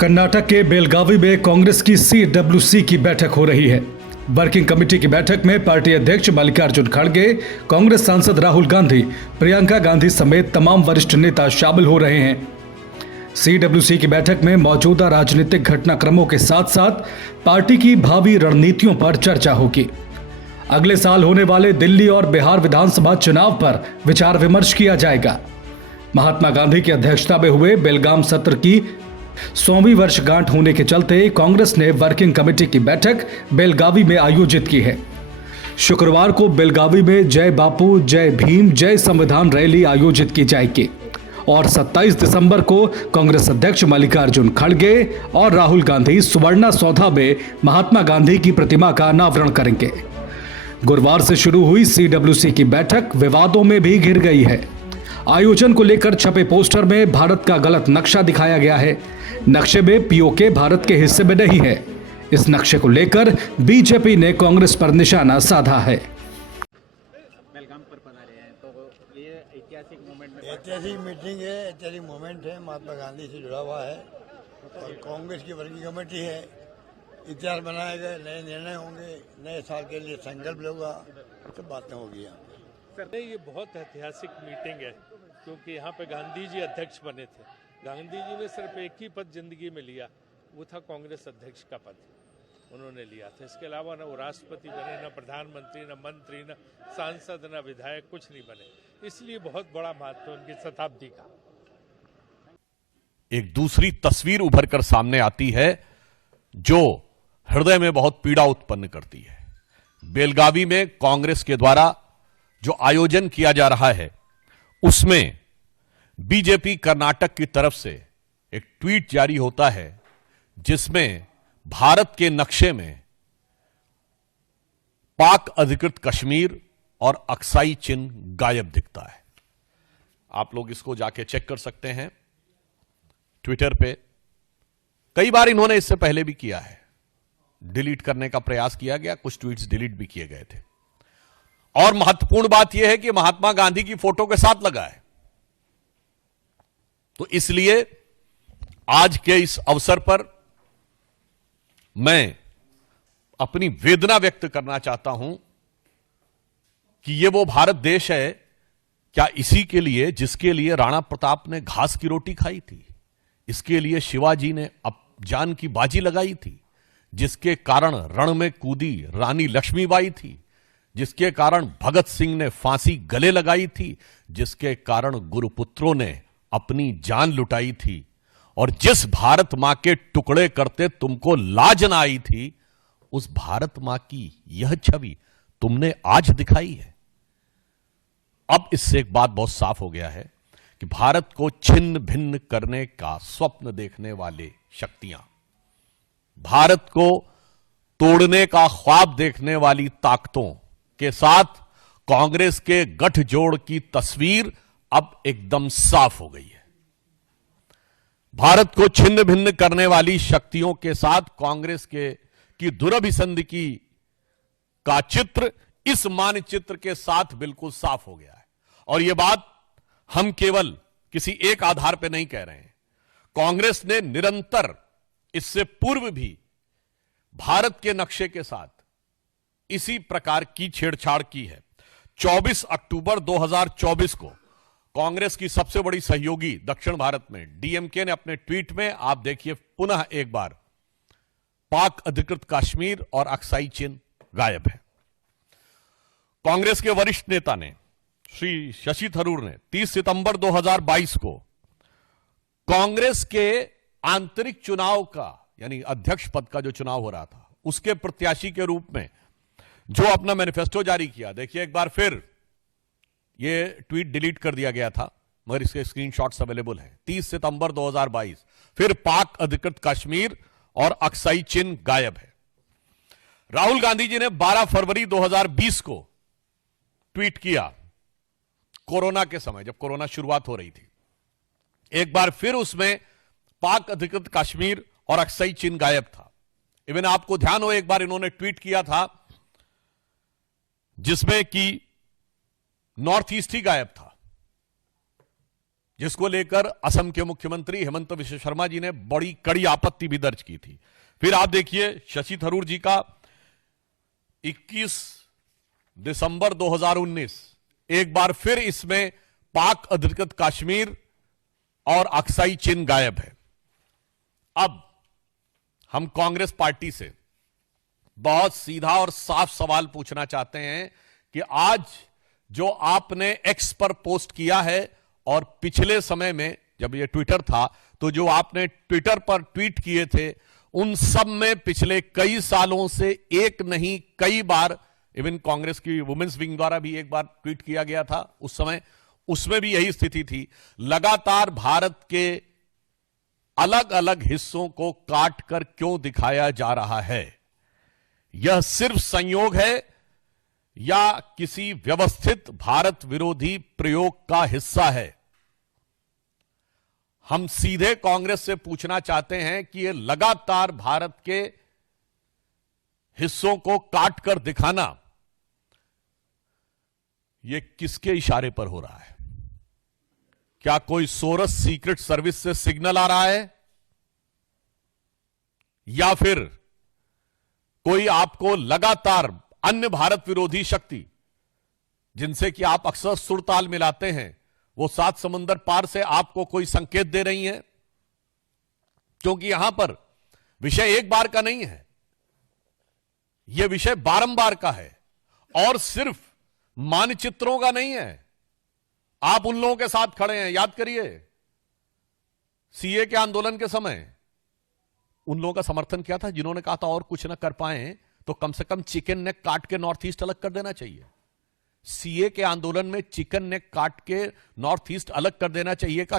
कर्नाटक के बेलगावी में कांग्रेस की CWC की बैठक हो रही है। वर्किंग कमेटी की बैठक में पार्टी अध्यक्ष मल्लिकार्जुन खड़गे, कांग्रेस सांसद राहुल गांधी, प्रियंका गांधी समेत तमाम वरिष्ठ नेता शामिल हो रहे हैं। CWC की बैठक में मौजूदा राजनीतिक घटनाक्रमों के साथ साथ पार्टी की भावी रणनीतियों पर चर्चा होगी। अगले साल होने वाले दिल्ली और बिहार विधानसभा चुनाव पर विचार विमर्श किया जाएगा। महात्मा गांधी की अध्यक्षता में हुए बेलगाम सत्र की 100वीं वर्षगांठ होने के चलते कांग्रेस ने वर्किंग कमेटी की बैठक बेलगावी में आयोजित की है। शुक्रवार को बेलगावी में जय बापू, जय भीम, जय संविधान रैली आयोजित की जाएगी और 27 दिसंबर को कांग्रेस अध्यक्ष मल्लिकार्जुन खड़गे और राहुल गांधी सुवर्णा सौधा में महात्मा गांधी की प्रतिमा का अनावरण करेंगे। गुरुवार से शुरू हुई CWC की बैठक विवादों में भी घिर गई है। आयोजन को लेकर छपे पोस्टर में भारत का गलत नक्शा दिखाया गया है। नक्शे में POK भारत के हिस्से में नहीं है। इस नक्शे को लेकर बीजेपी ने कांग्रेस पर निशाना साधा है। बेलगाम पर पधारे हैं तो ये ऐतिहासिक मीटिंग है, ऐतिहासिक मोमेंट है, महात्मा गांधी से जुड़ा हुआ है और कांग्रेस की वर्किंग कमेटी है। इतिहास बनाए गए, नए निर्णय होंगे, नए साल के लिए संकल्प होगा, सब बातें होगी। सर ये बहुत ऐतिहासिक मीटिंग है क्योंकि यहाँ पे गांधी जी अध्यक्ष बने थे। गांधी जी ने सिर्फ एक ही पद जिंदगी में लिया, वो था कांग्रेस अध्यक्ष का पद, उन्होंने लिया था। इसके अलावा न वो राष्ट्रपति बने, न प्रधानमंत्री, न मंत्री, न सांसद, न विधायक, कुछ नहीं बने। इसलिए बहुत बड़ा महत्व उनकी शताब्दी का। एक दूसरी तस्वीर उभर कर सामने आती है जो हृदय में बहुत पीड़ा उत्पन्न करती है। बेलगावी में कांग्रेस के द्वारा जो आयोजन किया जा रहा है उसमें बीजेपी कर्नाटक की तरफ से एक ट्वीट जारी होता है जिसमें भारत के नक्शे में पाक अधिकृत कश्मीर और अक्साई चिन्ह गायब दिखता है। आप लोग इसको जाके चेक कर सकते हैं ट्विटर पे। कई बार इन्होंने इससे पहले भी किया है, डिलीट करने का प्रयास किया गया, कुछ ट्वीट्स डिलीट भी किए गए थे। और महत्वपूर्ण बात यह है कि महात्मा गांधी की फोटो के साथ लगा है। तो इसलिए आज के इस अवसर पर मैं अपनी वेदना व्यक्त करना चाहता हूं कि यह वो भारत देश है क्या इसी के लिए जिसके लिए राणा प्रताप ने घास की रोटी खाई थी, इसके लिए शिवाजी ने जान की बाजी लगाई थी, जिसके कारण रण में कूदी रानी लक्ष्मीबाई थी, जिसके कारण भगत सिंह ने फांसी गले लगाई थी, जिसके कारण गुरुपुत्रों ने अपनी जान लुटाई थी, और जिस भारत मां के टुकड़े करते तुमको लाज ना आई थी, उस भारत मां की यह छवि तुमने आज दिखाई है। अब इससे एक बात बहुत साफ हो गया है कि भारत को छिन्न भिन्न करने का स्वप्न देखने वाले शक्तियां, भारत को तोड़ने का ख्वाब देखने वाली ताकतों के साथ कांग्रेस के गठजोड़ की तस्वीर अब एकदम साफ हो गई है। भारत को छिन्न भिन्न करने वाली शक्तियों के साथ कांग्रेस की दुरभिसंधि का चित्र इस मानचित्र के साथ बिल्कुल साफ हो गया है। और यह बात हम केवल किसी एक आधार पर नहीं कह रहे हैं। कांग्रेस ने निरंतर इससे पूर्व भी भारत के नक्शे के साथ इसी प्रकार की छेड़छाड़ की है। 24 अक्टूबर 2024 को कांग्रेस की सबसे बड़ी सहयोगी दक्षिण भारत में DMK ने अपने ट्वीट में, आप देखिए पुनः एक बार, पाक अधिकृत कश्मीर और अक्साई चिन्ह गायब है। कांग्रेस के वरिष्ठ नेता ने श्री शशि थरूर ने 30 सितंबर 2022 को कांग्रेस के आंतरिक चुनाव का, यानी अध्यक्ष पद का जो चुनाव हो रहा था, उसके प्रत्याशी के रूप में जो अपना मैनिफेस्टो जारी किया। देखिए एक बार फिर ये ट्वीट डिलीट कर दिया गया था मगर इसके स्क्रीनशॉट्स अवेलेबल हैं। 30 सितंबर 2022 फिर पाक अधिकृत कश्मीर और अक्साई चिन्ह गायब है। राहुल गांधी जी ने 12 फरवरी 2020 को ट्वीट किया, कोरोना के समय, जब कोरोना शुरुआत हो रही थी। एक बार फिर उसमें पाक अधिकृत कश्मीर और अक्साई चिन्ह गायब था। इवन आपको ध्यान हो, एक बार इन्होंने ट्वीट किया था जिसमें कि नॉर्थ ईस्ट ही गायब था। जिसको लेकर असम के मुख्यमंत्री हेमंत विश्व शर्मा जी ने बड़ी कड़ी आपत्ति भी दर्ज की थी। फिर आप देखिए शशि थरूर जी का 21 दिसंबर 2019 एक बार फिर इसमें पाक अधिकृत कश्मीर और अक्साई चिन्ह गायब है। अब हम कांग्रेस पार्टी से बहुत सीधा और साफ सवाल पूछना चाहते हैं कि आज जो आपने एक्स पर पोस्ट किया है और पिछले समय में जब ये ट्विटर था तो जो आपने ट्विटर पर ट्वीट किए थे, उन सब में पिछले कई सालों से एक नहीं कई बार, इवन कांग्रेस की वुमेन्स विंग द्वारा भी एक बार ट्वीट किया गया था उस समय, उसमें भी यही स्थिति थी। लगातार भारत के अलग अलग हिस्सों को काट कर क्यों दिखाया जा रहा है? यह सिर्फ संयोग है या किसी व्यवस्थित भारत विरोधी प्रयोग का हिस्सा है? हम सीधे कांग्रेस से पूछना चाहते हैं कि यह लगातार भारत के हिस्सों को काट कर दिखाना, यह किसके इशारे पर हो रहा है? क्या कोई सोरस सीक्रेट सर्विस से सिग्नल आ रहा है, या फिर कोई आपको लगातार अन्य भारत विरोधी शक्ति जिनसे कि आप अक्सर सुरताल मिलाते हैं, वो 7 समुंदर पार से आपको कोई संकेत दे रही हैं? क्योंकि यहां पर विषय एक बार का नहीं है, यह विषय बारंबार का है और सिर्फ मानचित्रों का नहीं है। आप उन लोगों के साथ खड़े हैं, याद करिए सीए के आंदोलन के समय उन लोगों का समर्थन किया था जिन्होंने कहा था और कुछ ना कर पाए तो कम से कम चिकन नेक काट के नॉर्थ ईस्ट अलग कर देना चाहिए। सीए के आंदोलन में चिकन नेक काट के नॉर्थ ईस्ट अलग कर देना चाहिए का